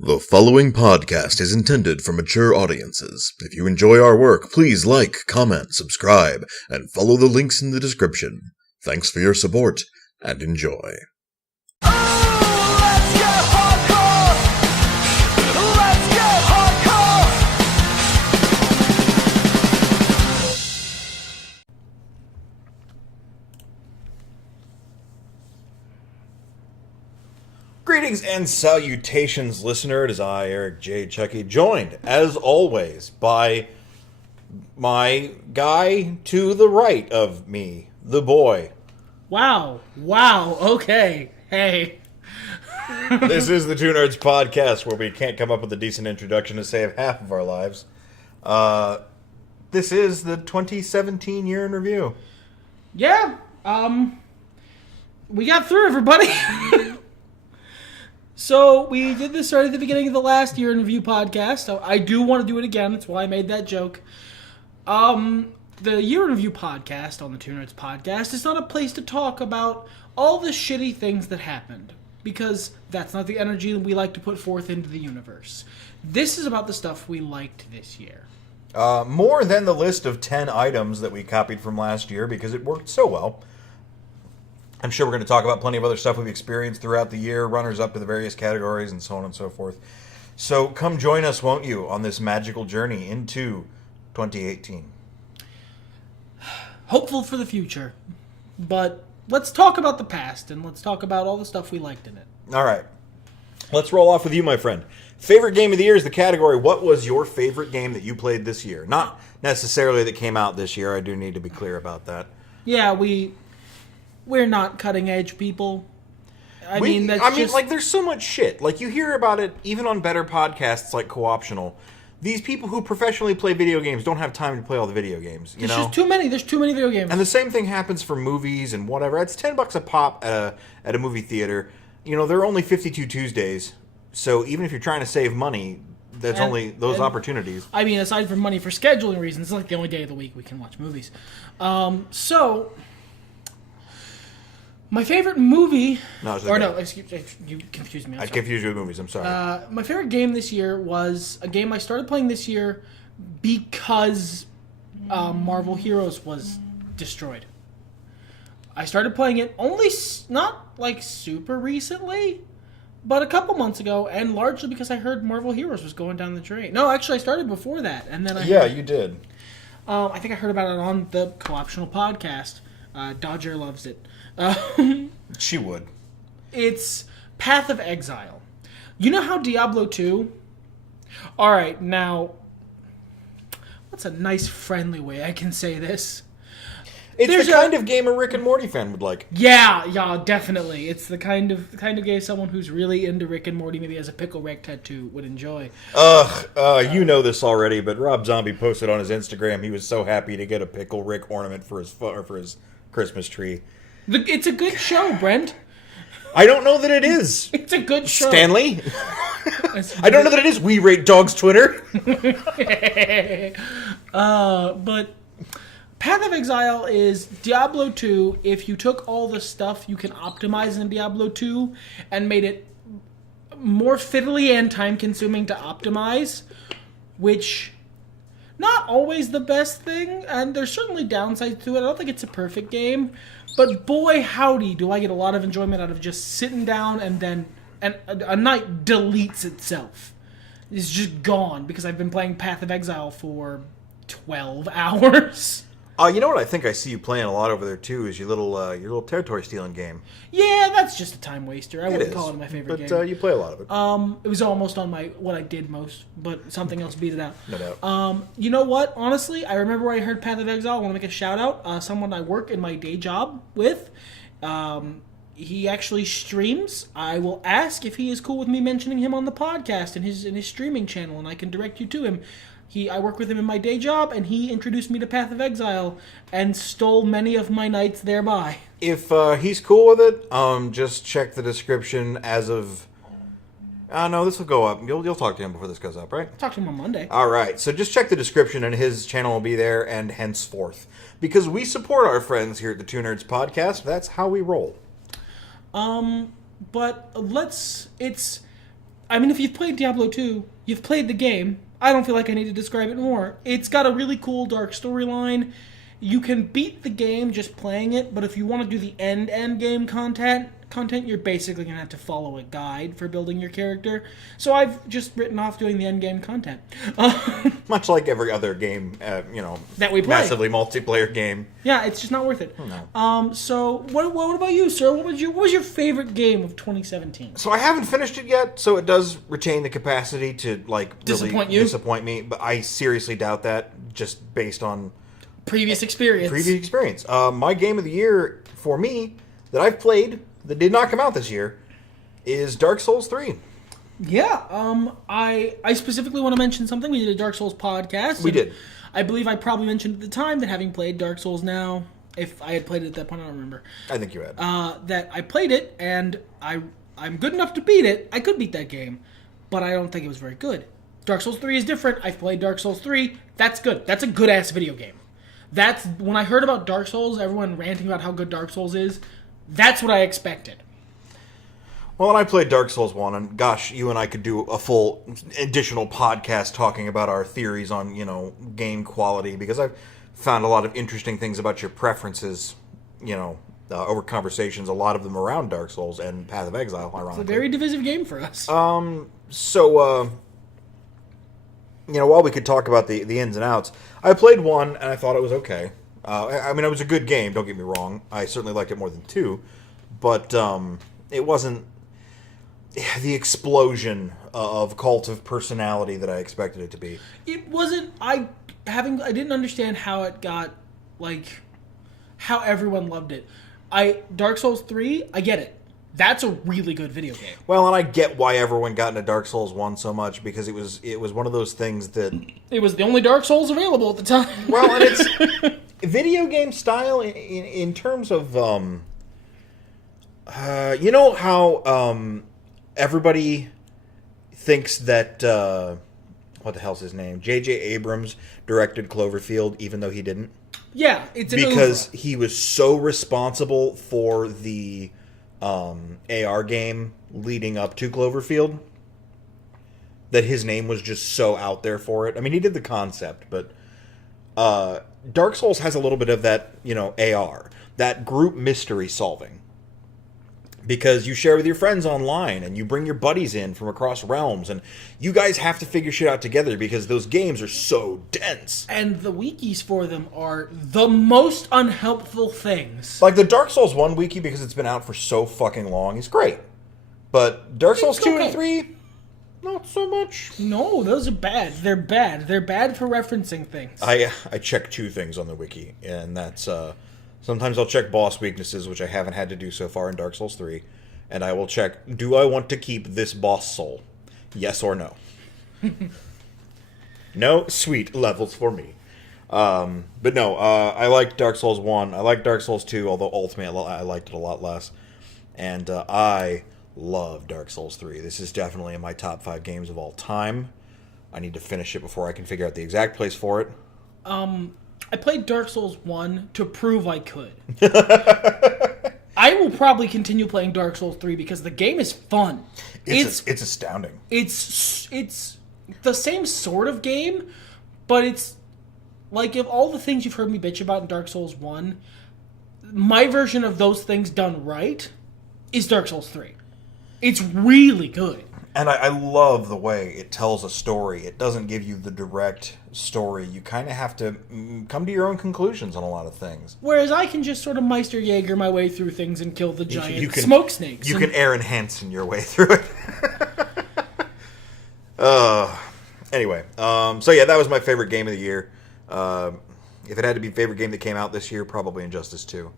The following podcast is intended for mature audiences. If you enjoy our work, please like, comment, subscribe, and follow the links in the description. Thanks for your support, and enjoy. Greetings and salutations, listener. It is I, Eric J. Chucky, joined, as always, by my guy to the right of me, the boy. Wow, okay, hey. This is the Two Nerds Podcast, where we can't come up with a decent introduction to save half of our lives. This is the 2017 year in review. Yeah, we got through, everybody. So, we did this right at the beginning of the last year in review podcast. So I do want to do it again. That's why I made that joke. The year in review podcast on the Two Nerds Podcast is not a place to talk about all the shitty things that happened, because that's not the energy that we like to put forth into the universe. This is about the stuff we liked this year. More than the list of 10 items that we copied from last year, because it worked so well. I'm sure we're going to talk about plenty of other stuff we've experienced throughout the year, runners up to the various categories, and so on and so forth. So come join us, won't you, on this magical journey into 2018. Hopeful for the future. But let's talk about the past, and let's talk about all the stuff we liked in it. All right. Let's roll off with you, my friend. Favorite game of the year is the category. What was your favorite game that you played this year? Not necessarily that came out this year. I do need to be clear about that. Yeah, We're not cutting edge people. I mean, there's so much shit. Like, you hear about it even on better podcasts like Co-optional. These people who professionally play video games don't have time to play all the video games. There's just too many. There's too many video games. And the same thing happens for movies and whatever. It's $10 a pop at a movie theater. You know, there are only 52 Tuesdays. So even if you're trying to save money, that's only those opportunities. I mean, aside from money for scheduling reasons, it's like the only day of the week we can watch movies. My favorite movie... you confused me. I confused you with movies, I'm sorry. My favorite game this year was a game I started playing this year because Marvel Heroes was destroyed. I started playing it only, not like super recently, but a couple months ago, and largely because I heard Marvel Heroes was going down the drain. No, actually I started before that, and then you did. I think I heard about it on the Co-optional podcast. Dodger loves it. She would. It's Path of Exile. You know how Diablo 2? Alright, now, what's a nice friendly way I can say this? It's the kind of game a Rick and Morty fan would like. Yeah, definitely. It's the kind of game someone who's really into Rick and Morty, maybe has a pickle Rick tattoo, would enjoy. You know this already, but Rob Zombie posted on his Instagram he was so happy to get a pickle Rick ornament for his Christmas tree. It's a good show, Brent. I don't know that it is. It's a good show. Stanley? I don't know that it is. We Rate Dogs Twitter. But Path of Exile is Diablo 2 if you took all the stuff you can optimize in Diablo 2 and made it more fiddly and time-consuming to optimize, which... not always the best thing, and there's certainly downsides to it. I don't think it's a perfect game, but boy howdy do I get a lot of enjoyment out of just sitting down and then a night deletes itself. It's just gone because I've been playing Path of Exile for 12 hours. You know what I think I see you playing a lot over there too is your little territory stealing game. Yeah, that's just a time waster. I wouldn't call it my favorite game. But you play a lot of it. It was almost on what I did most, but something else beat it out. No doubt. You know what? Honestly, I remember when I heard Path of Exile. I want to make a shout out. Someone I work in my day job with. He actually streams. I will ask if he is cool with me mentioning him on the podcast in his streaming channel, and I can direct you to him. I work with him in my day job, and he introduced me to Path of Exile and stole many of my nights thereby. If he's cool with it, just check the description as of... no, this will go up. You'll talk to him before this goes up, right? I'll talk to him on Monday. All right, so just check the description, and his channel will be there, and henceforth. Because we support our friends here at the Two Nerds Podcast. That's how we roll. But it's... I mean, if you've played Diablo 2, you've played the game. I don't feel like I need to describe it more. It's got a really cool dark storyline. You can beat the game just playing it, but if you want to do the end game content, you're basically going to have to follow a guide for building your character. So I've just written off doing the end game content. Much like every other game, that we play. Massively multiplayer game. Yeah, it's just not worth it. No. So what about you, sir? What was your favorite game of 2017? So I haven't finished it yet, so it does retain the capacity to really disappoint me. But I seriously doubt that, just based on previous experience. My game of the year for me that I've played that did not come out this year is Dark Souls 3. Yeah, I specifically want to mention something. We did a Dark Souls podcast. We did. I believe I probably mentioned at the time that having played Dark Souls now, if I had played it at that point, I don't remember. I think you had. That I played it, and I'm good enough to beat it. I could beat that game, but I don't think it was very good. Dark Souls 3 is different. I've played Dark Souls 3. That's good. That's a good-ass video game. That's when I heard about Dark Souls, everyone ranting about how good Dark Souls is. That's what I expected. Well, when I played Dark Souls 1, and gosh, you and I could do a full additional podcast talking about our theories on, game quality, because I've found a lot of interesting things about your preferences, over conversations, a lot of them around Dark Souls and Path of Exile, ironically. It's a very divisive game for us. While we could talk about the ins and outs, I played 1, and I thought it was okay. It was a good game, don't get me wrong. I certainly liked it more than 2, but it wasn't the explosion of cult of personality that I expected it to be. It wasn't. I didn't understand how it got, how everyone loved it. Dark Souls 3, I get it. That's a really good video game. Well, and I get why everyone got into Dark Souls 1 so much, because it was one of those things that... It was the only Dark Souls available at the time. Well, and it's... video game style in terms of... how everybody thinks that... what the hell's his name? J.J. Abrams directed Cloverfield, even though he didn't? Yeah, it's an because he was so responsible for the... AR game leading up to Cloverfield that his name was just so out there for it. I mean, he did the concept, but Dark Souls has a little bit of that, AR, that group mystery solving, because you share with your friends online and you bring your buddies in from across realms, and you guys have to figure shit out together because those games are so dense. And the wikis for them are the most unhelpful things. Like the Dark Souls 1 wiki, because it's been out for so fucking long, is great. But Dark Souls 2 and 3, not so much. No, those are bad. They're bad. They're bad for referencing things. I check 2 things on the wiki, and that's... sometimes I'll check boss weaknesses, which I haven't had to do so far in Dark Souls 3. And I will check, do I want to keep this boss soul? Yes or no? No? Sweet. Levels for me. But no, I like Dark Souls 1. I like Dark Souls 2, although ultimately I liked it a lot less. And I love Dark Souls 3. This is definitely in my top 5 games of all time. I need to finish it before I can figure out the exact place for it. I played Dark Souls 1 to prove I could. I will probably continue playing Dark Souls 3 because the game is fun. It's astounding. It's the same sort of game, but it's like, of all the things you've heard me bitch about in Dark Souls 1, my version of those things done right is Dark Souls 3. It's really good. And I love the way it tells a story. It doesn't give you the direct story. You kind of have to come to your own conclusions on a lot of things. Whereas I can just sort of Meister Jaeger my way through things and kill the giant smoke snakes. You can Aaron Hansen your way through it. Anyway, so yeah, that was my favorite game of the year. If it had to be favorite game that came out this year, probably Injustice 2.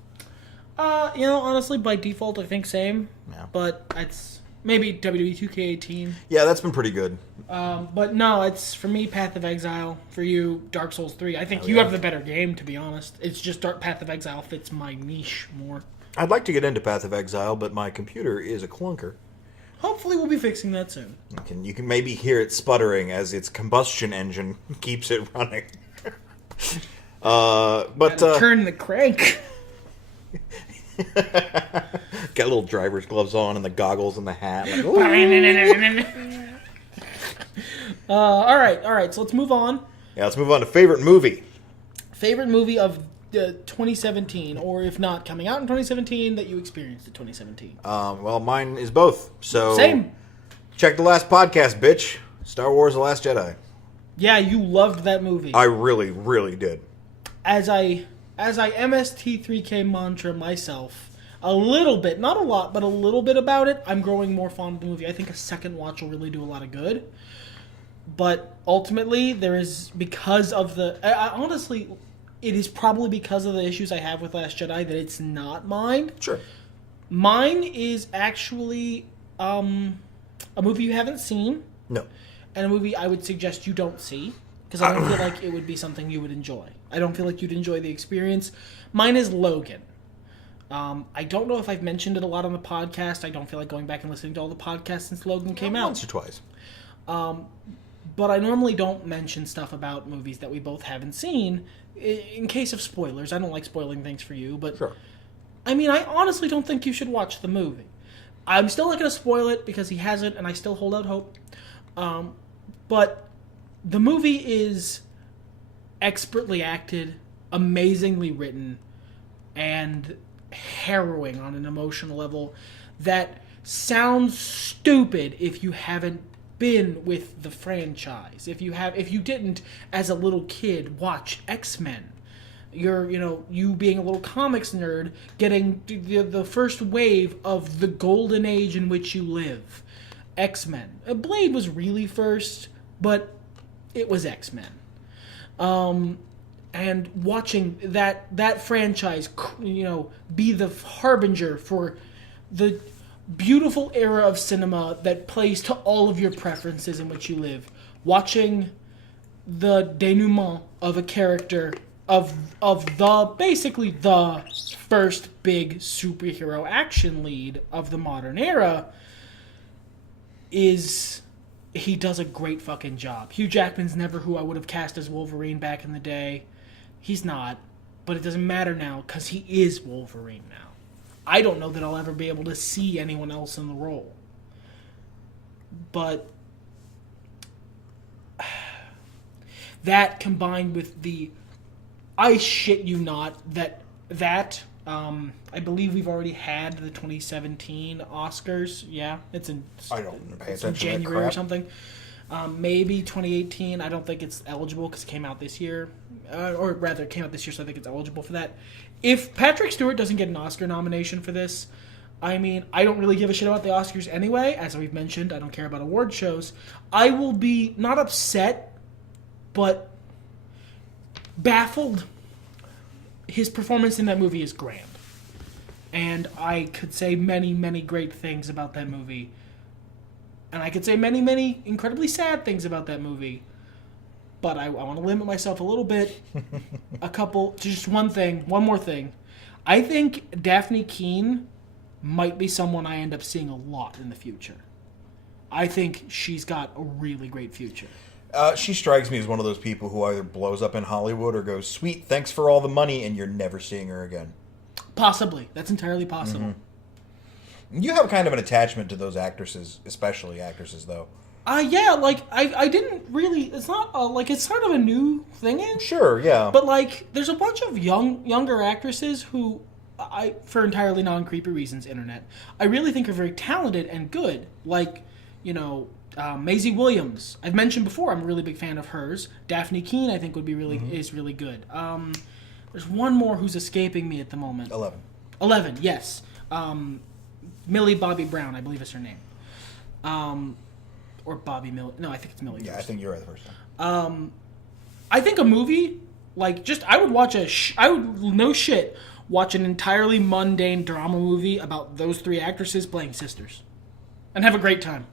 Honestly, by default, I think same. Yeah. But it's... Maybe WWE 2K18. Yeah, that's been pretty good. But no, it's, for me, Path of Exile. For you, Dark Souls 3. I think you have the better game, to be honest. It's just Path of Exile fits my niche more. I'd like to get into Path of Exile, but my computer is a clunker. Hopefully we'll be fixing that soon. You can maybe hear it sputtering as its combustion engine keeps it running. Turn the crank. Got little driver's gloves on and the goggles and the hat. Like, All right. So let's move on. Yeah, let's move on to favorite movie. Favorite movie of 2017, or if not coming out in 2017, that you experienced in 2017. Well, mine is both. So Same. Check the last podcast, bitch. Star Wars: The Last Jedi. Yeah, you loved that movie. I really, really did. As I MST3K mantra myself, a little bit, not a lot, but a little bit about it, I'm growing more fond of the movie. I think a second watch will really do a lot of good. But ultimately, there is, because of the... honestly, it is probably because of the issues I have with Last Jedi that it's not mine. Sure. Mine is actually a movie you haven't seen. No. And a movie I would suggest you don't see, because I don't feel like it would be something you would enjoy. I don't feel like you'd enjoy the experience. Mine is Logan. I don't know if I've mentioned it a lot on the podcast. I don't feel like going back and listening to all the podcasts since Logan came out. Once or twice. But I normally don't mention stuff about movies that we both haven't seen in case of spoilers. I don't like spoiling things for you, but Sure. I mean, I honestly don't think you should watch the movie. I'm still not going to spoil it because he hasn't, and I still hold out hope. But the movie is expertly acted, amazingly written, and harrowing on an emotional level that sounds stupid if you haven't been with the franchise. If you didn't, as a little kid, watch X-Men. You being a little comics nerd, getting the first wave of the golden age in which you live. X-Men. Blade was really first, but it was X-Men. And watching that franchise, be the harbinger for the beautiful era of cinema that plays to all of your preferences in which you live. Watching the denouement of a character of basically the first big superhero action lead of the modern era he does a great fucking job. Hugh Jackman's never who I would have cast as Wolverine back in the day. He's not, but it doesn't matter now because he is Wolverine now. I don't know that I'll ever be able to see anyone else in the role. But that combined with I shit you not, I believe we've already had the 2017 Oscars. Yeah, it's in January or something. Maybe 2018. I don't think it's eligible because it came out this year. Or rather, it came out this year, so I think it's eligible for that. If Patrick Stewart doesn't get an Oscar nomination for this, I mean, I don't really give a shit about the Oscars anyway. As we've mentioned, I don't care about award shows. I will be not upset, but baffled. His performance in that movie is grand. And I could say many, many great things about that movie. And I could say many, many incredibly sad things about that movie. But I want to limit myself a little bit. Just one more thing. I think Daphne Keane might be someone I end up seeing a lot in the future. I think she's got a really great future. She strikes me as one of those people who either blows up in Hollywood or goes, sweet, thanks for all the money, and you're never seeing her again. Possibly. That's entirely possible. Mm-hmm. You have kind of an attachment to those actresses, especially actresses, though. Yeah, like, I didn't really... It's not, it's sort of a new thing-ish. Sure, yeah. But, there's a bunch of younger actresses who, for entirely non-creepy reasons, internet, I really think are very talented and good. Maisie Williams. I've mentioned before, I'm a really big fan of hers. Daphne Keane, I think, is really good. There's one more who's escaping me at the moment. 11, yes. Millie Bobby Brown, I believe is her name. Or Bobby Millie. No, I think it's Millie. Yeah, first. I think you're right the first time. I think a movie, I would watch watch an entirely mundane drama movie about those three actresses playing sisters. And have a great time.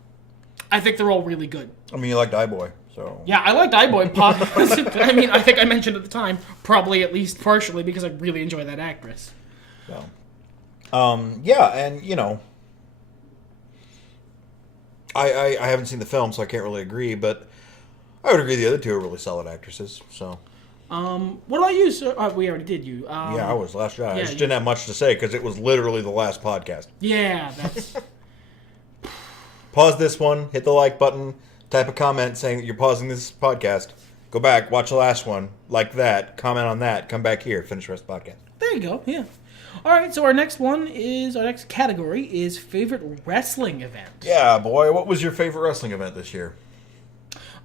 I think they're all really good. I mean, you liked iBoy, so... Yeah, I liked iBoy. I mean, I think I mentioned at the time, probably at least partially, because I really enjoy that actress. So, yeah, and, I haven't seen the film, so I can't really agree, but I would agree the other two are really solid actresses, so... What about you, sir? We already did you. Yeah, I was Last Jedi. Yeah, I just didn't have much to say, because it was literally the last podcast. Yeah, that's... Pause this one, hit the like button, Type a comment saying that you're pausing this podcast. Go back, watch the last one, like that, comment on that, come back here, finish the rest of the podcast. There you go. Yeah. All right. So our next category is favorite wrestling event. Yeah, boy. What was your favorite wrestling event this year?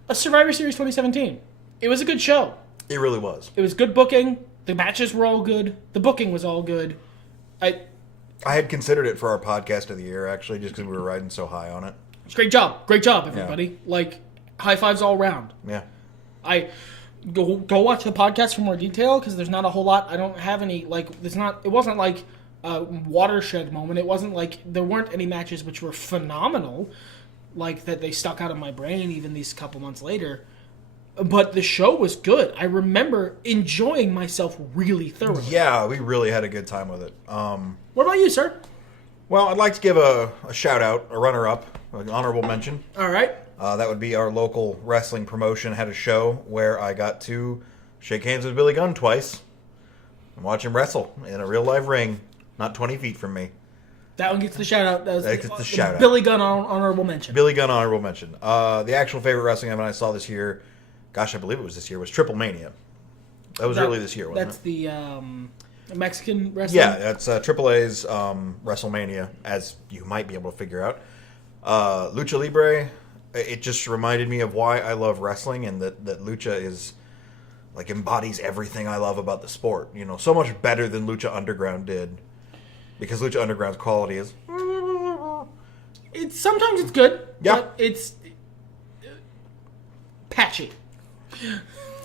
A Survivor Series 2017. It was a good show. It really was. It was good booking. The matches were all good. The booking was all good. I had considered it for our podcast of the year, actually, just because we were riding so high on it. Great job, everybody. Yeah. Like, high fives all around. Yeah. I go watch the podcast for more detail because there's not a whole lot. I don't have any It wasn't like a watershed moment. It wasn't like there weren't any matches which were phenomenal, like that they stuck out of my brain even these couple months later. But the show was good. I remember enjoying myself really thoroughly. Yeah, we really had a good time with it. What about you, sir? Well, I'd like to give a shout out, a runner up, an honorable mention. All right. That would be our local wrestling promotion had a show where I got to shake hands with Billy Gunn twice and watch him wrestle in a real live ring, not 20 feet from me. That one gets the shout out. That gets the shout out. Billy Gunn honorable mention. Billy Gunn honorable mention. The actual favorite wrestling event I saw this year, gosh, I believe it was this year, was Triple Mania. That was really this year, wasn't it? That's the Mexican wrestling? Yeah, that's AAA's WrestleMania, as you might be able to figure out. Lucha Libre, it just reminded me of why I love wrestling, and that Lucha is like embodies everything I love about the sport. You know, so much better than Lucha Underground did, because Lucha Underground's quality is. Sometimes it's good. Yeah, but it's patchy.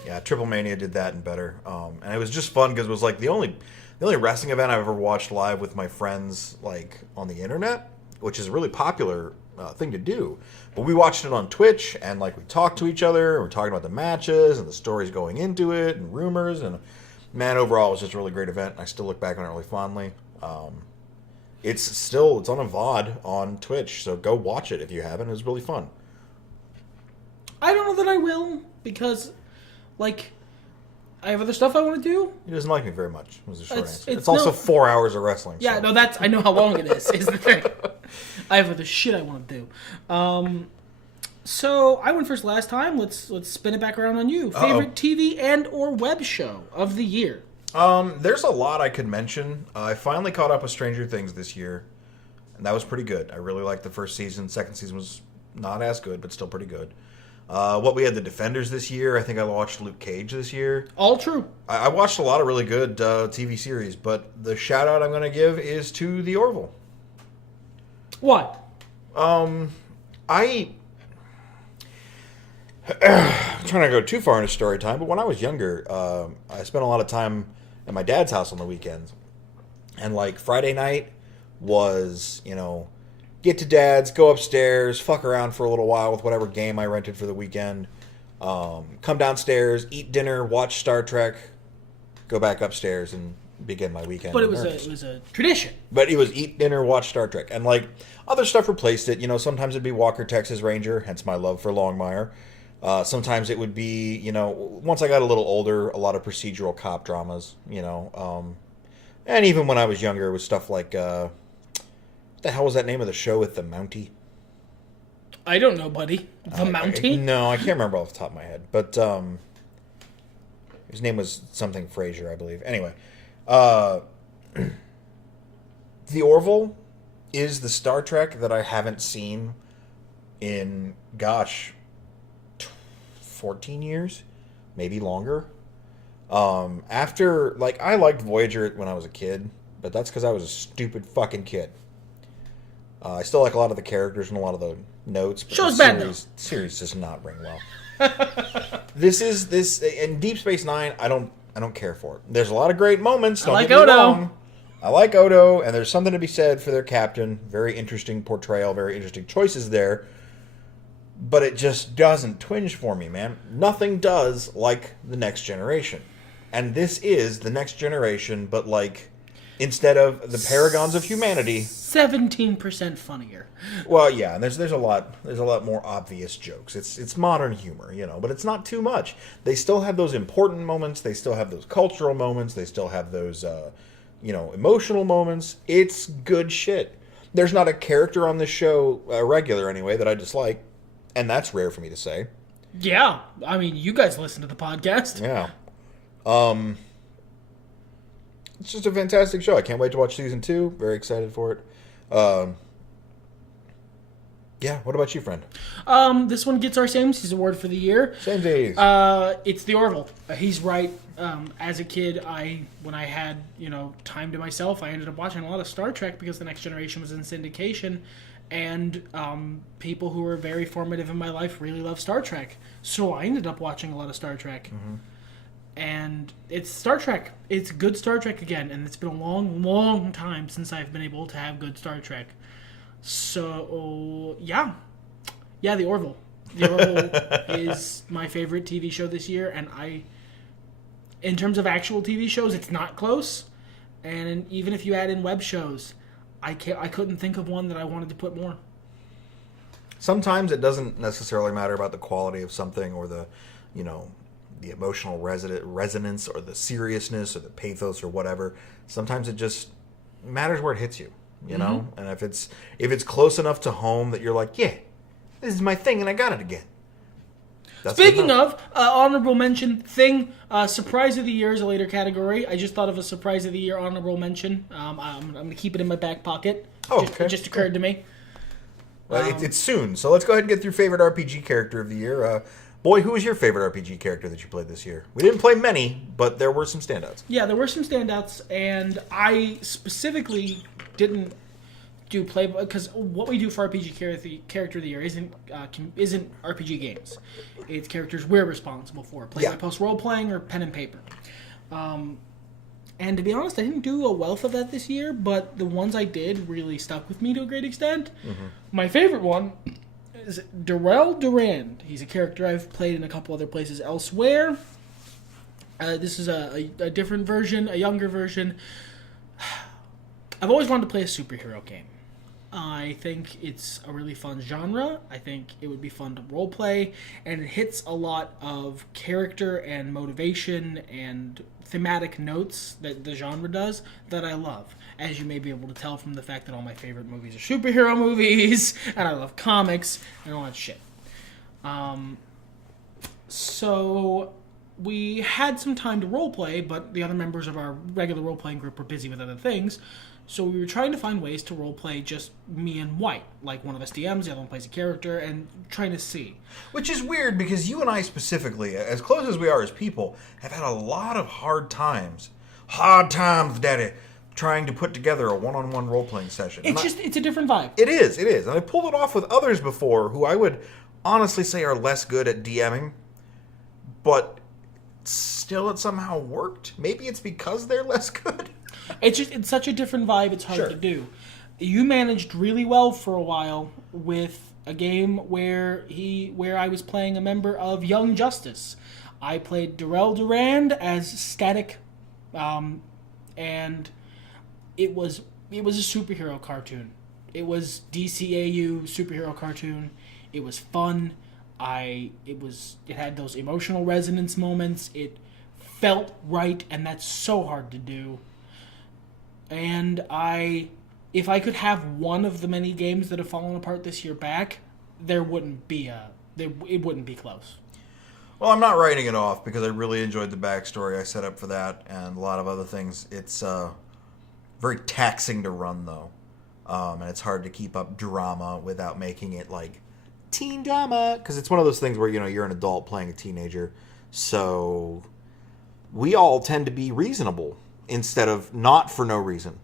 Yeah, Triple Mania did that and better, and it was just fun because it was like the only wrestling event I've ever watched live with my friends, like on the internet, which is a really popular thing to do. But we watched it on Twitch, and like we talked to each other, and we're talking about the matches and the stories going into it and rumors, and man, overall it was just a really great event. I still look back on it really fondly. It's on a VOD on Twitch, so go watch it if you haven't. It was really fun. I don't know that I will, because like I have other stuff I want to do. He doesn't like me very much, was the short answer. It's also 4 hours of wrestling. Yeah, so. no, I know how long it is the thing. I have other shit I want to do. So I went first last time. Let's spin it back around on you. Favorite TV and or web show of the year? There's a lot I could mention. I finally caught up with Stranger Things this year, and that was pretty good. I really liked the first season. Second season was not as good, but still pretty good. We had The Defenders this year. I think I watched Luke Cage this year. All true. I watched a lot of really good TV series, but the shout out I'm going to give is to The Orville. What? I'm trying to go too far into story time, but when I was younger, I spent a lot of time at my dad's house on the weekends. And like Friday night was, get to dad's, go upstairs, fuck around for a little while with whatever game I rented for the weekend, come downstairs, eat dinner, watch Star Trek, go back upstairs and begin my weekend. But it was a tradition. But it was eat dinner, watch Star Trek. And like other stuff replaced it. Sometimes it'd be Walker, Texas Ranger, hence my love for Longmire. Sometimes it would be, once I got a little older, a lot of procedural cop dramas, and even when I was younger, it was stuff like, what the hell was that name of the show with the Mountie? I don't know, buddy. The Mountie? No, I can't remember off the top of my head, but his name was something Frazier, I believe. Anyway, The Orville is the Star Trek that I haven't seen in, 14 years, maybe longer. I liked Voyager when I was a kid, but that's because I was a stupid fucking kid. I still like a lot of the characters and a lot of the notes, but the series does not ring well. This in Deep Space Nine. I don't care for it. There's a lot of great moments. Don't get me wrong. I like Odo, and there's something to be said for their captain. Very interesting portrayal, very interesting choices there. But it just doesn't twinge for me, man. Nothing does like the Next Generation. And this is the Next Generation, but like, instead of the Paragons of Humanity... 17% funnier. Well, yeah, and there's a lot more obvious jokes. It's modern humor, but it's not too much. They still have those important moments. They still have those cultural moments. They still have those, emotional moments. It's good shit. There's not a character on this show, regular anyway, that I dislike. and that's rare for me to say. Yeah, I mean, you guys listen to the podcast. Yeah. It's just a fantastic show. I can't wait to watch season 2. Very excited for it. Yeah, what about you, friend? This one gets our Samesies Award for the year. Samesies. It's The Orville. He's right. As a kid, when I had time to myself, I ended up watching a lot of Star Trek because The Next Generation was in syndication, and people who were very formative in my life really love Star Trek. So I ended up watching a lot of Star Trek. Mm-hmm. And it's Star Trek. It's good Star Trek again, and it's been a long, long time since I've been able to have good Star Trek. So, yeah, The Orville. The Orville is my favorite TV show this year, and in terms of actual TV shows, it's not close. And even if you add in web shows, I couldn't think of one that I wanted to put more. Sometimes it doesn't necessarily matter about the quality of something or the emotional resonance or the seriousness or the pathos or whatever. Sometimes it just matters where it hits you. You know, and if it's close enough to home that you're like, yeah, this is my thing, and I got it again. Speaking of honorable mention thing, surprise of the year is a later category. I just thought of a surprise of the year honorable mention. I'm going to keep it in my back pocket. Okay. It just occurred to me. Well, it's soon, so let's go ahead and get through favorite RPG character of the year. Boy, who was your favorite RPG character that you played this year? We didn't play many, but there were some standouts. Yeah, there were some standouts, and I specifically didn't do play because what we do for RPG character of the year isn't RPG games. It's characters we're responsible for, play by post role playing or pen and paper. And to be honest, I didn't do a wealth of that this year, but the ones I did really stuck with me to a great extent. Mm-hmm. My favorite one is Darrell Durand. He's a character I've played in a couple other places elsewhere. This is a different version, a younger version. I've always wanted to play a superhero game. I think it's a really fun genre. I think it would be fun to roleplay, and it hits a lot of character and motivation and thematic notes that the genre does that I love. As you may be able to tell from the fact that all my favorite movies are superhero movies, and I love comics, and all that shit. So we had some time to roleplay, but the other members of our regular role-playing group were busy with other things. So we were trying to find ways to roleplay just me and White. Like one of us DMs, the other one plays a character, and trying to see. Which is weird because you and I specifically, as close as we are as people, have had a lot of hard times. Hard times, Daddy. Trying to put together a one-on-one role-playing session. It's a different vibe. It is. And I pulled it off with others before who I would honestly say are less good at DMing. But still it somehow worked. Maybe it's because they're less good. It's such a different vibe, it's hard to do. You managed really well for a while with a game where I was playing a member of Young Justice. I played Darrell Durand as Static, and it was a superhero cartoon. It was DCAU superhero cartoon. It was fun. It had those emotional resonance moments. It felt right, and that's so hard to do. And if I could have one of the many games that have fallen apart this year back, it wouldn't be close. Well, I'm not writing it off because I really enjoyed the backstory I set up for that and a lot of other things. It's very taxing to run, though. And it's hard to keep up drama without making it like teen drama. Because it's one of those things where, you're an adult playing a teenager. So we all tend to be reasonable instead of not for no reason.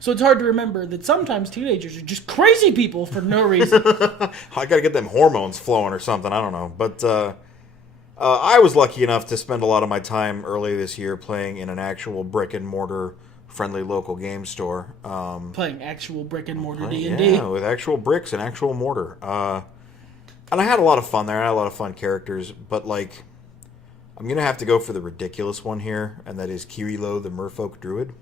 So it's hard to remember that sometimes teenagers are just crazy people for no reason. I gotta get them hormones flowing or something. I don't know. But I was lucky enough to spend a lot of my time early this year playing in an actual brick and mortar friendly local game store. Playing actual brick and mortar D&D. Yeah, with actual bricks and actual mortar. And I had a lot of fun there. I had a lot of fun characters. But, I'm going to have to go for the ridiculous one here, and that is Kirilo the Merfolk Druid.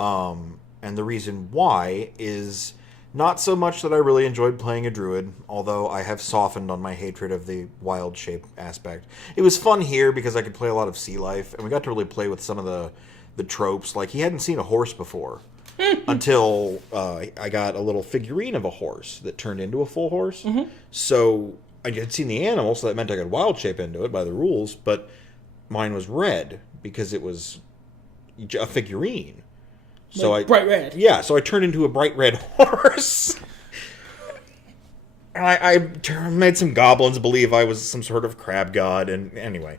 And the reason why is not so much that I really enjoyed playing a druid, although I have softened on my hatred of the wild shape aspect. It was fun here because I could play a lot of sea life, and we got to really play with some of the tropes. Like, he hadn't seen a horse before, until I got a little figurine of a horse that turned into a full horse. So I had seen the animal, so that meant I could wild shape into it by the rules, but mine was red because it was a figurine. So Like bright red. Yeah, so I turned into a bright red horse. And I made some goblins believe I was some sort of crab god, and anyway.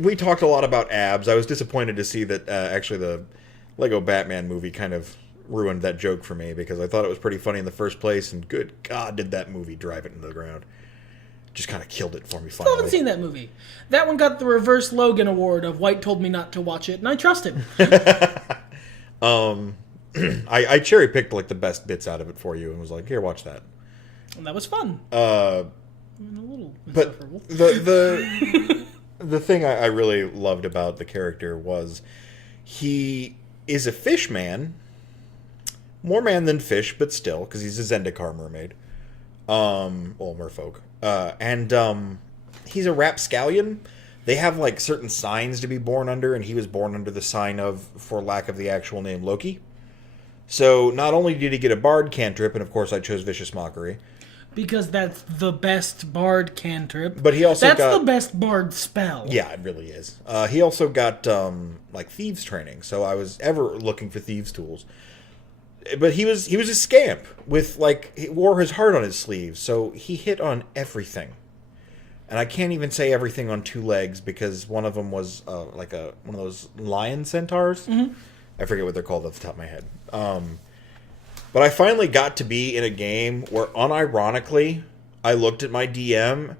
We talked a lot about abs. I was disappointed to see that actually the Lego Batman movie kind of ruined that joke for me, because I thought it was pretty funny in the first place, and good God, did that movie drive it into the ground. Just kind of killed it for me finally. I haven't seen that movie. That one got the reverse Logan award of White told me not to watch it, and I trust him. I cherry picked like the best bits out of it for you and was like, here, watch that. And that was fun. But the thing I really loved about the character was he is a fish man. More man than fish, but still, because he's a Zendikar mermaid. Merfolk. And he's a rapscallion. They have like certain signs to be born under, and he was born under the sign of, for lack of the actual name, Loki. So not only did he get a bard cantrip, and of course I chose Vicious Mockery. Because that's the best bard cantrip. But he also That's the best bard spell. Yeah, it really is. He also got like thieves training, so I was ever looking for thieves tools. But he was a scamp with like, he wore his heart on his sleeve, so he hit on everything. And I can't even say everything on two legs, because one of them was like one of those lion centaurs. Mm-hmm. I forget what they're called off the top of my head. But I finally got to be in a game where, unironically, I looked at my DM,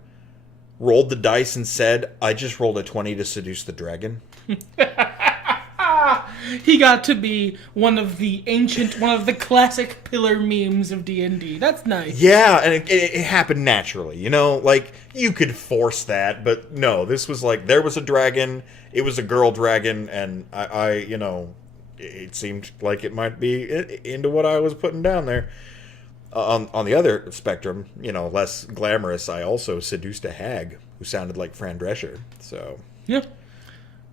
rolled the dice, and said, I just rolled a 20 to seduce the dragon. He got to be one of the classic pillar memes of D&D. That's nice. Yeah, and it happened naturally, you know? Like, you could force that, but no, this was like, there was a dragon, it was a girl dragon, and I you know, it seemed like it might be into what I was putting down there. On the other spectrum, you know, less glamorous, I also seduced a hag who sounded like Fran Drescher, so... Yeah,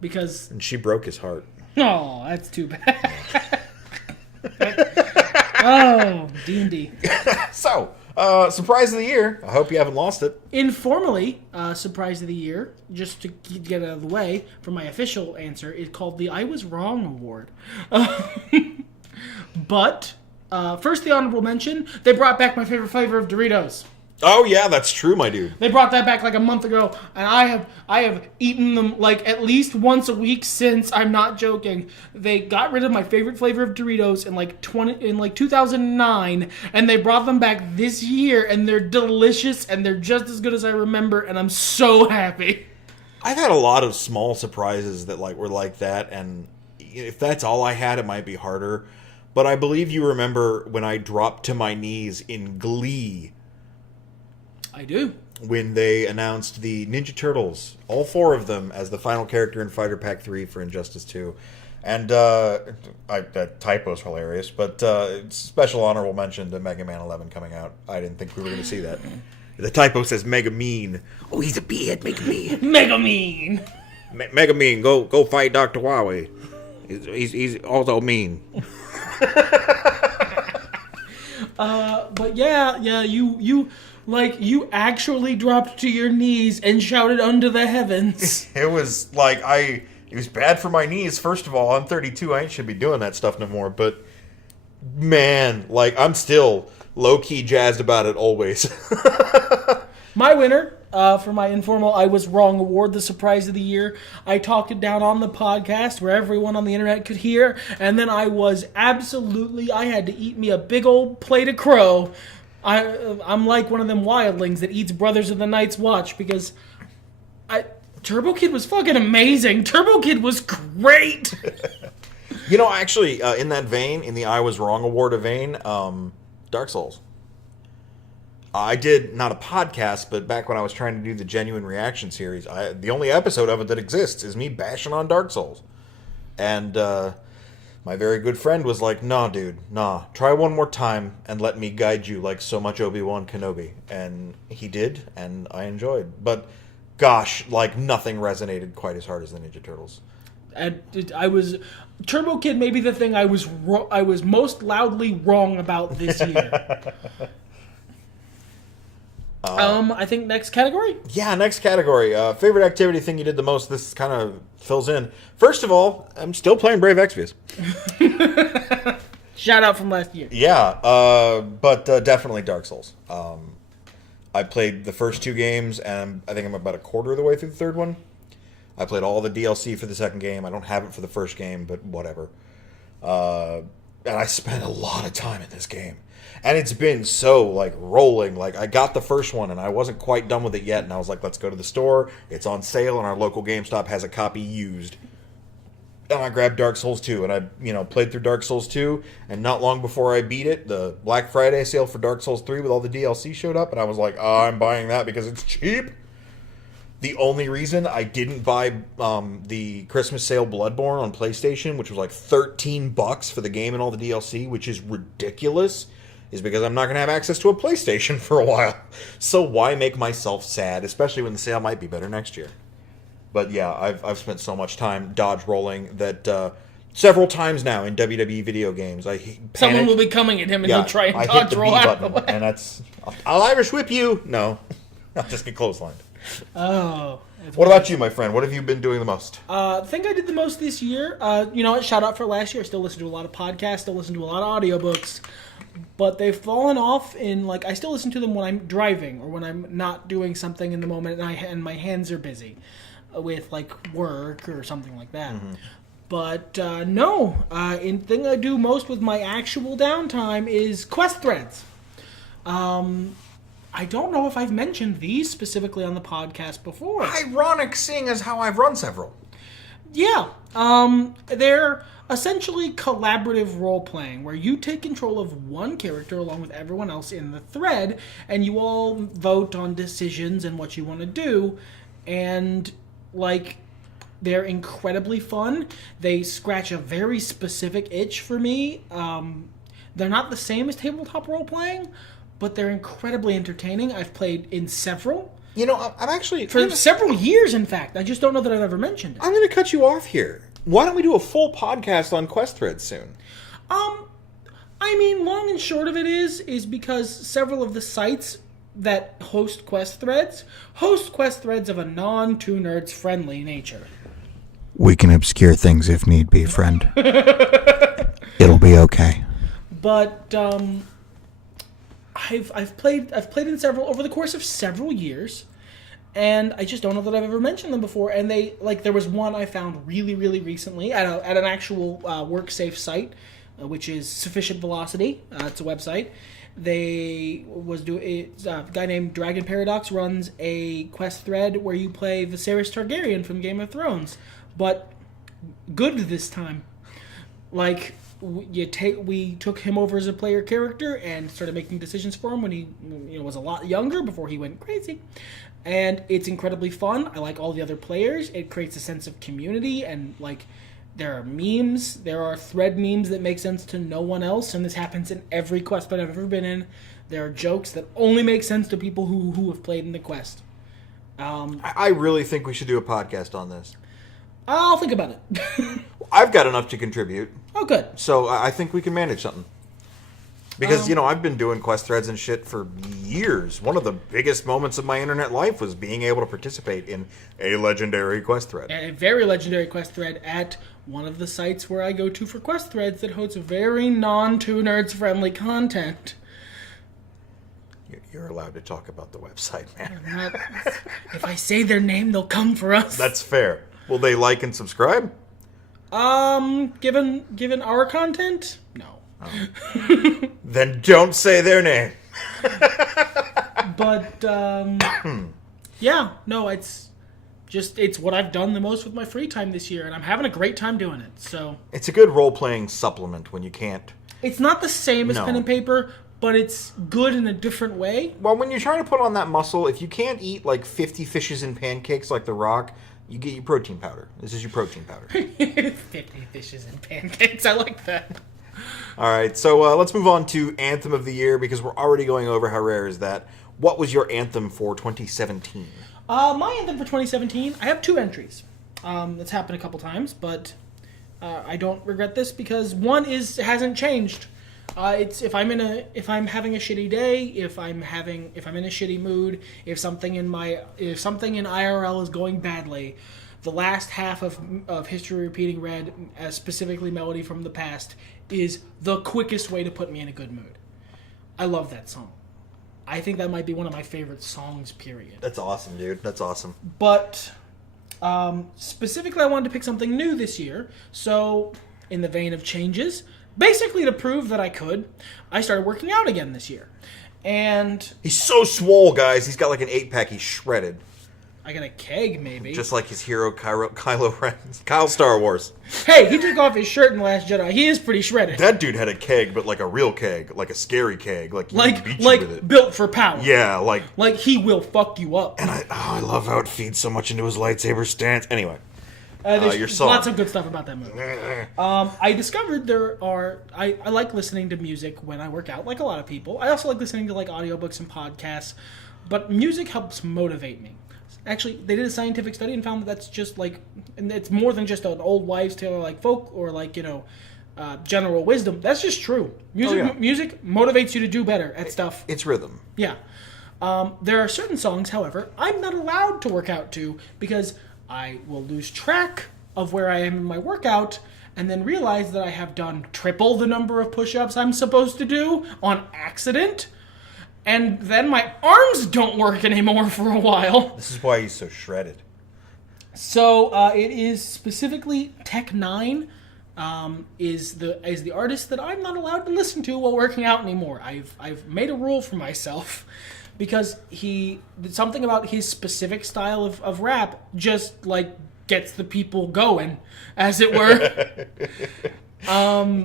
because... And she broke his heart. Oh, that's too bad. Oh, D&D. So, surprise of the year. I hope you haven't lost it. Informally, surprise of the year, just to get it out of the way, for my official answer, is called the I Was Wrong Award. But, first the honorable mention, they brought back my favorite flavor of Doritos. Oh yeah, that's true, my dude. They brought that back like a month ago, and I have eaten them like at least once a week since. I'm not joking. They got rid of my favorite flavor of Doritos in 2009, and they brought them back this year, and they're delicious, and they're just as good as I remember, and I'm so happy. I've had a lot of small surprises that like were like that, and if that's all I had, it might be harder. But I believe you remember when I dropped to my knees in glee. I do. When they announced the Ninja Turtles, all four of them, as the final character in Fighter Pack 3 for Injustice 2. And that typo's hilarious, but special honorable mention to Mega Man 11 coming out. I didn't think we were going to see that. The typo says Mega Mean. Oh, he's a B-head, Mega Mean. Mega Mean. Mega Mean, go fight Dr. Huawei. He's also mean. But yeah, you actually dropped to your knees and shouted unto the heavens. It was like, it was bad for my knees. First of all, I'm 32, I ain't should be doing that stuff no more, but man, like, I'm still low-key jazzed about it always. My winner, for my informal I Was Wrong Award, the surprise of the year, I talked it down on the podcast where everyone on the internet could hear, and then I had to eat me a big old plate of crow. I'm like one of them wildlings that eats Brothers of the Night's Watch, because Turbo Kid was fucking amazing. Turbo Kid was great. You know, actually, in that vein, in the I Was Wrong Award vein, Dark Souls. I did, not a podcast, but back when I was trying to do the Genuine Reaction series, the only episode of it that exists is me bashing on Dark Souls. And my very good friend was like, nah, dude, nah. Try one more time and let me guide you like so much Obi-Wan Kenobi. And he did, and I enjoyed. But gosh, like nothing resonated quite as hard as the Ninja Turtles. I was Turbo Kid may be the thing I was most loudly wrong about this year. I think next category? Yeah, next category. Favorite activity thing you did the most. This kind of fills in. First of all, I'm still playing Brave Exvius. Shout out from last year. Yeah, but definitely Dark Souls. I played the first 2 games, and I think I'm about a quarter of the way through the third one. I played all the DLC for the second game. I don't have it for the first game, but whatever. And I spent a lot of time in this game. And it's been so, like, rolling. Like, I got the first one, and I wasn't quite done with it yet. And I was like, let's go to the store. It's on sale, and our local GameStop has a copy used. And I grabbed Dark Souls 2, and I, played through Dark Souls 2. And not long before I beat it, the Black Friday sale for Dark Souls 3 with all the DLC showed up. And I was like, I'm buying that because it's cheap. The only reason I didn't buy the Christmas sale Bloodborne on PlayStation, which was like $13 for the game and all the DLC, which is ridiculous, is because I'm not going to have access to a PlayStation for a while. So why make myself sad, especially when the sale might be better next year? But yeah, I've spent so much time dodge rolling that several times now in WWE video games, Someone will be coming at him and he'll try and dodge roll out of the way. And that's, I'll Irish whip you. No, I'll just get clotheslined. Oh. What about you, my friend? What have you been doing the most? I think I did the most this year. Shout out for last year. I still listen to a lot of podcasts, still listen to a lot of audiobooks. But they've fallen off in, I still listen to them when I'm driving or when I'm not doing something in the moment and my hands are busy with, work or something like that. Mm-hmm. But, in thing I do most with my actual downtime is quest threads. I don't know if I've mentioned these specifically on the podcast before. Ironic, seeing as how I've run several. Yeah. They're essentially collaborative role-playing, where you take control of one character along with everyone else in the thread, and you all vote on decisions and what you want to do, and, they're incredibly fun. They scratch a very specific itch for me. They're not the same as tabletop role-playing, but they're incredibly entertaining. I've played in several. I'm actually... For several years, in fact. I just don't know that I've ever mentioned it. I'm going to cut you off here. Why don't we do a full podcast on quest threads soon? Long and short of it is because several of the sites that host quest threads of a non-two nerds friendly nature. We can obscure things if need be, friend. It'll be okay. But, I've played in several over the course of several years, and I just don't know that I've ever mentioned them before. And they there was one I found really, really recently at an actual WorkSafe site, which is Sufficient Velocity. It's a website. A guy named Dragon Paradox runs a quest thread where you play Viserys Targaryen from Game of Thrones, but good this time. We took him over as a player character and started making decisions for him when he was a lot younger, before he went crazy. And it's incredibly fun. I like all the other players. It creates a sense of community, and there are memes. There are thread memes that make sense to no one else, and this happens in every quest that I've ever been in. There are jokes that only make sense to people who have played in the quest. I really think we should do a podcast on this. I'll think about it. I've got enough to contribute. Oh, good. So I think we can manage something. Because, I've been doing quest threads and shit for years. One of the biggest moments of my internet life was being able to participate in a legendary quest thread. A very legendary quest thread at one of the sites where I go to for quest threads that hosts very non-two nerds friendly content. You're allowed to talk about the website, man. If I say their name, they'll come for us. That's fair. Will they like and subscribe? Given our content, no. Oh. Then don't say their name. But it's what I've done the most with my free time this year, and I'm having a great time doing it. So it's a good role-playing supplement when you can't. It's not the same as pen and paper, but it's good in a different way. Well, when you're trying to put on that muscle, if you can't eat 50 fishes and pancakes like The Rock, you get your protein powder. This is your protein powder. 50 fishes and pancakes. I like that. All right, so let's move on to Anthem of the Year, because we're already going over how rare is that. What was your anthem for 2017? My anthem for 2017, I have 2 entries. It's happened a couple times, but I don't regret this because one is hasn't changed. It's if I'm having a shitty day, if I'm in a shitty mood, if something in IRL is going badly, the last half of History Repeating Red, specifically Melody from the Past, is the quickest way to put me in a good mood. I love that song. I think that might be one of my favorite songs, period. That's awesome, dude. That's awesome. But specifically, I wanted to pick something new this year. So, in the vein of changes, basically to prove that I could, I started working out again this year. And he's so swole, guys. He's got like an 8-pack. He's shredded. I got a keg, maybe. Just like his hero, Kylo Ren. Kyle Star Wars. Hey, he took off his shirt in The Last Jedi. He is pretty shredded. That dude had a keg, but like a real keg. Like a scary keg. Like beat you with it. Built for power. Yeah, like he will fuck you up. And I love how it feeds so much into his lightsaber stance. Anyway. There's your song. lots of good stuff about that movie. I discovered I like listening to music when I work out, like a lot of people. I also like listening to like audiobooks and podcasts, but music helps motivate me. Actually, they did a scientific study and found that that's just like, and it's more than just an old wives' tale or like folk or like, general wisdom. That's just true. Music motivates you to do better at stuff. It's rhythm. Yeah. There are certain songs, however, I'm not allowed to work out to because I will lose track of where I am in my workout and then realize that I have done triple the number of push-ups I'm supposed to do on accident. And then my arms don't work anymore for a while. This is why he's so shredded. So it is specifically Tech 9 is the artist that I'm not allowed to listen to while working out anymore. I've made a rule for myself because something about his specific style of rap just like gets the people going, as it were.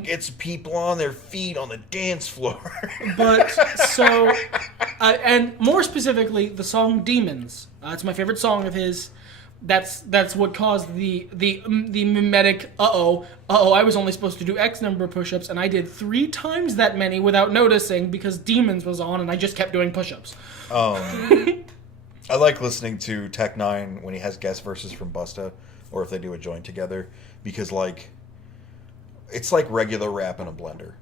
Gets people on their feet on the dance floor. But so, and more specifically, the song "Demons." It's my favorite song of his. That's what caused the mimetic. I was only supposed to do X number of push-ups, and I did 3 times that many without noticing because "Demons" was on, and I just kept doing push-ups. I like listening to Tech 9 when he has guest verses from Busta, or if they do a joint together, because like. It's like regular rap in a blender.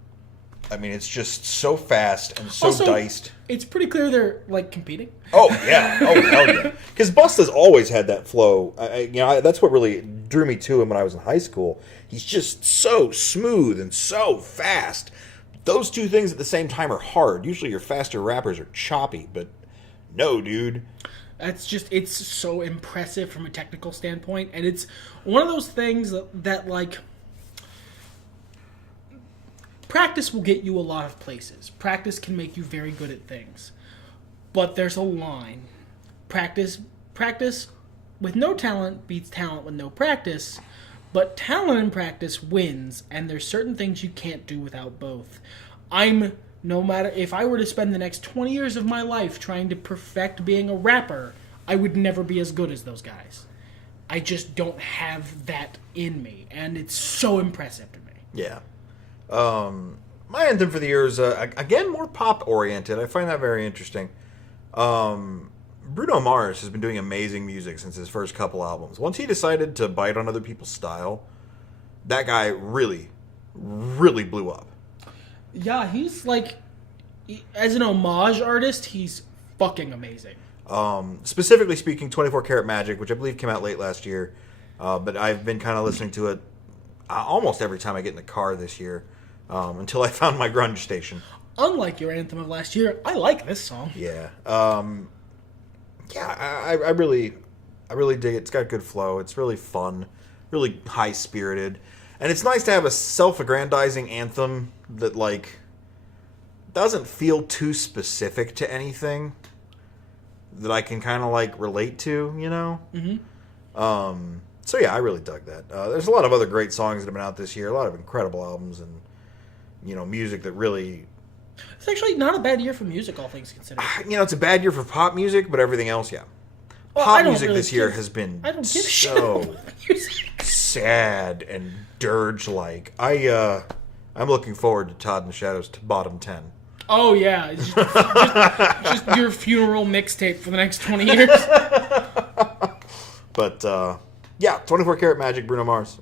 I mean, it's just so fast and so also, diced. It's pretty clear they're like competing. Oh yeah, oh hell yeah. Because Busta's always had that flow. That's what really drew me to him when I was in high school. He's just so smooth and so fast. Those two things at the same time are hard. Usually, your faster rappers are choppy, but no, dude. It's so impressive from a technical standpoint, and it's one of those things that like. Practice will get you a lot of places. Practice can make you very good at things. But there's a line. Practice with no talent beats talent with no practice, but talent and practice wins, and there's certain things you can't do without both. No matter if I were to spend the next 20 years of my life trying to perfect being a rapper, I would never be as good as those guys. I just don't have that in me, and it's so impressive to me. Yeah. My anthem for the year is, again, more pop-oriented. I find that very interesting. Bruno Mars has been doing amazing music since his first couple albums. Once he decided to bite on other people's style, that guy really, really blew up. Yeah, he's like, as an homage artist, he's fucking amazing. Specifically speaking, 24 Karat Magic, which I believe came out late last year, but I've been kind of listening to it almost every time I get in the car this year. Until I found my grunge station. Unlike your anthem of last year, I like this song. Yeah. I really dig it. It's got good flow. It's really fun, really high-spirited. And it's nice to have a self-aggrandizing anthem that, like, doesn't feel too specific to anything that I can kind of, like, relate to, you know? Mm-hmm. So, yeah, I really dug that. There's a lot of other great songs that have been out this year, a lot of incredible albums and, music that really... It's actually not a bad year for music, all things considered. It's a bad year for pop music, but everything else, yeah. Well, pop music this year has been so sad and dirge-like. I'm looking forward to Todd and the Shadows to bottom 10. Oh, yeah. It's just your funeral mixtape for the next 20 years. But, Yeah, 24 Karat Magic, Bruno Mars.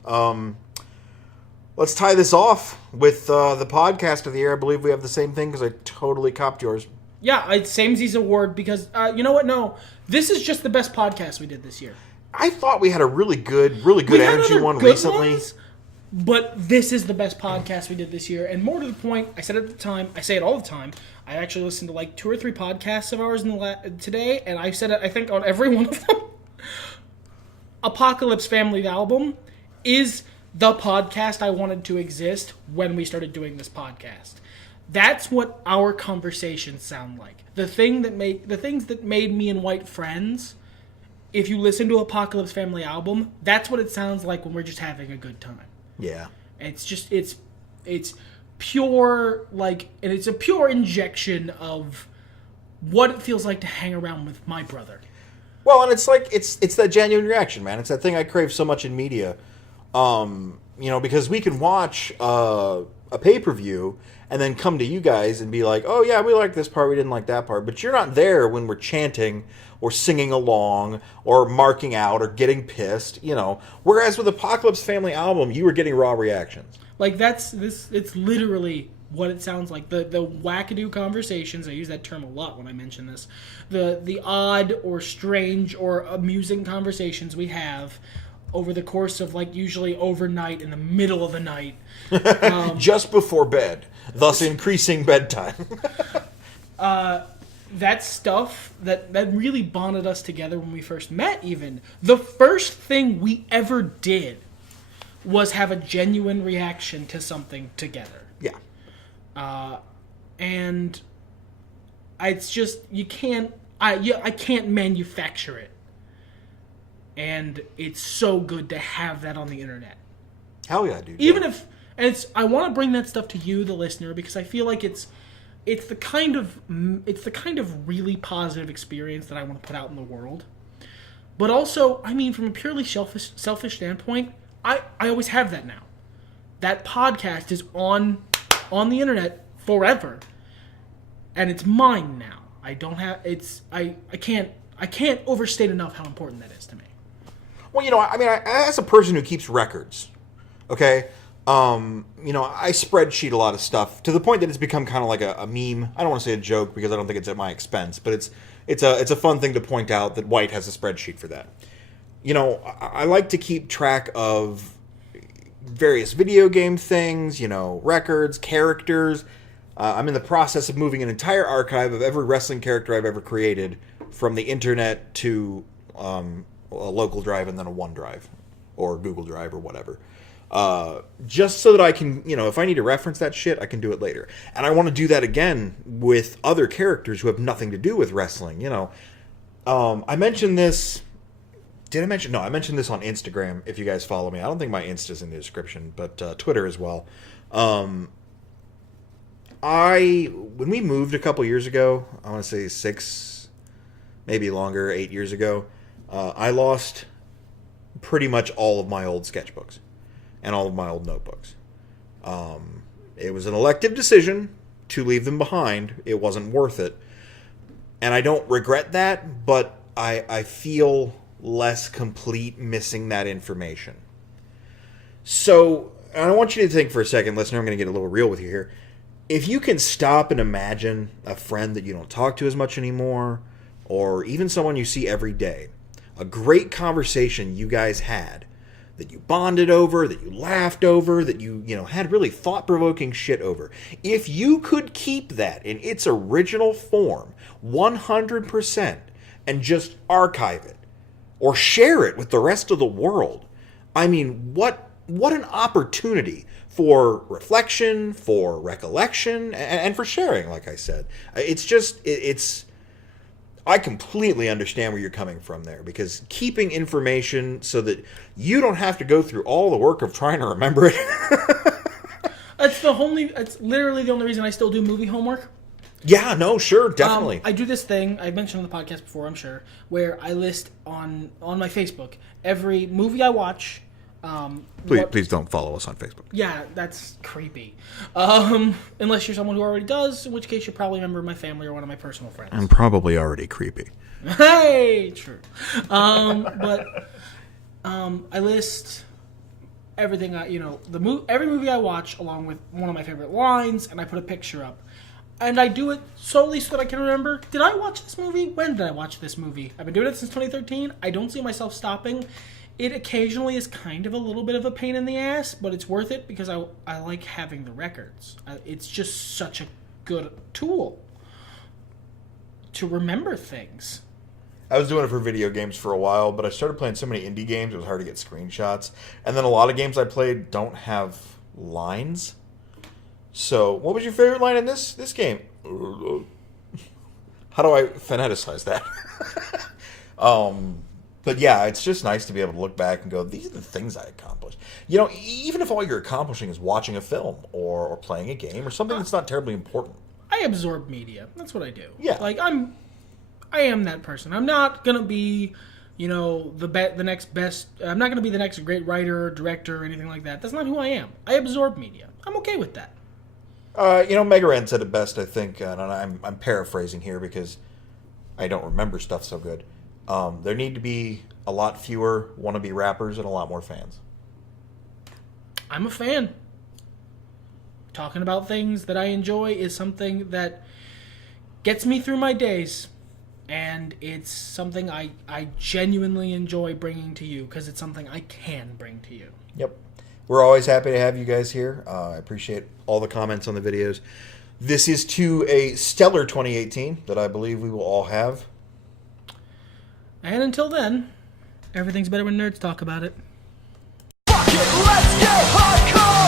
Let's tie this off with the podcast of the year. I believe we have the same thing because I totally copped yours. Yeah, it's Samesies award because, you know what? No, this is just the best podcast we did this year. I thought we had a really good energy one recently. Ones, but this is the best podcast we did this year. And more to the point, I said it at the time, I say it all the time, I actually listened to like 2 or 3 podcasts of ours today, and I've said it, I think, on every one of them. Apocalypse Family album is the podcast I wanted to exist when we started doing this podcast. That's what our conversations sound like. The things that made me and White friends. If you listen to Apocalypse Family album, that's what it sounds like when we're just having a good time. Yeah. It's pure, like, and it's a pure injection of what it feels like to hang around with my brother. Well, and it's like it's that genuine reaction, man. It's that thing I crave so much in media. Because we can watch a pay-per-view and then come to you guys and be like, oh yeah, we like this part, we didn't like that part. But you're not there when we're chanting or singing along or marking out or getting pissed, Whereas with Apocalypse Family album, you were getting raw reactions. Like it's literally what it sounds like. The wackadoo conversations, I use that term a lot when I mention this. The odd or strange or amusing conversations we have over the course of, like, usually overnight in the middle of the night. Just before bed, thus increasing bedtime. That stuff that really bonded us together when we first met, even. The first thing we ever did was have a genuine reaction to something together. Yeah. And it's just, I can't manufacture it. And it's so good to have that on the internet. Hell yeah, dude. Even if, and I want to bring that stuff to you, the listener, because I feel like it's the kind of really positive experience that I want to put out in the world. But also, I mean, from a purely selfish standpoint, I always have that now. That podcast is on the internet forever, and it's mine now. I don't have I can't overstate enough how important that is to me. Well, I as a person who keeps records, okay, I spreadsheet a lot of stuff to the point that it's become kind of like a meme. I don't want to say a joke because I don't think it's at my expense, but it's a fun thing to point out that White has a spreadsheet for that. I like to keep track of various video game things, records, characters. I'm in the process of moving an entire archive of every wrestling character I've ever created from the internet to a local drive and then a OneDrive or Google Drive or whatever. Just so that I can, if I need to reference that shit, I can do it later. And I want to do that again with other characters who have nothing to do with wrestling. I mentioned this. Did I mention? No, I mentioned this on Instagram. If you guys follow me, I don't think my Insta's in the description, but Twitter as well. When we moved a couple years ago, I want to say 6, maybe longer, 8 years ago, I lost pretty much all of my old sketchbooks and all of my old notebooks. It was an elective decision to leave them behind. It wasn't worth it. And I don't regret that, but I feel less complete missing that information. So, I want you to think for a second, listener, I'm going to get a little real with you here. If you can stop and imagine a friend that you don't talk to as much anymore, or even someone you see every day, a great conversation you guys had, that you bonded over, that you laughed over, that you had really thought-provoking shit over. If you could keep that in its original form, 100%, and just archive it, or share it with the rest of the world, I mean, what an opportunity for reflection, for recollection, and for sharing, like I said. I completely understand where you're coming from there, because keeping information so that you don't have to go through all the work of trying to remember it. It's literally the only reason I still do movie homework. Yeah, no, sure, definitely. I do this thing, I've mentioned on the podcast before, I'm sure, where I list on my Facebook every movie I watch. Please don't follow us on Facebook. Yeah, that's creepy. Unless you're someone who already does, in which case you're probably a member of my family or one of my personal friends. I'm probably already creepy. Hey, true. But I list everything every movie I watch along with one of my favorite lines, and I put a picture up. And I do it solely so that I can remember, did I watch this movie? When did I watch this movie? I've been doing it since 2013. I don't see myself stopping. It occasionally is kind of a little bit of a pain in the ass, but it's worth it because I like having the records. It's just such a good tool to remember things. I was doing it for video games for a while, but I started playing so many indie games, it was hard to get screenshots. And then a lot of games I played don't have lines. So, what was your favorite line in this game? How do I phoneticize that? But yeah, it's just nice to be able to look back and go, these are the things I accomplished. You know, even if all you're accomplishing is watching a film or playing a game or something that's not terribly important. I absorb media. That's what I do. Yeah. Like, I am that person. I'm not going to be, the next best. I'm not going to be the next great writer or director or anything like that. That's not who I am. I absorb media. I'm okay with that. Mega Ran said it best, I think, and I'm paraphrasing here because I don't remember stuff so good. There need to be a lot fewer wannabe rappers and a lot more fans. I'm a fan. Talking about things that I enjoy is something that gets me through my days. And it's something I genuinely enjoy bringing to you because it's something I can bring to you. Yep. We're always happy to have you guys here. I appreciate all the comments on the videos. This is to a stellar 2018 that I believe we will all have. And until then, everything's better when nerds talk about it. Fuck it, let's get hardcore!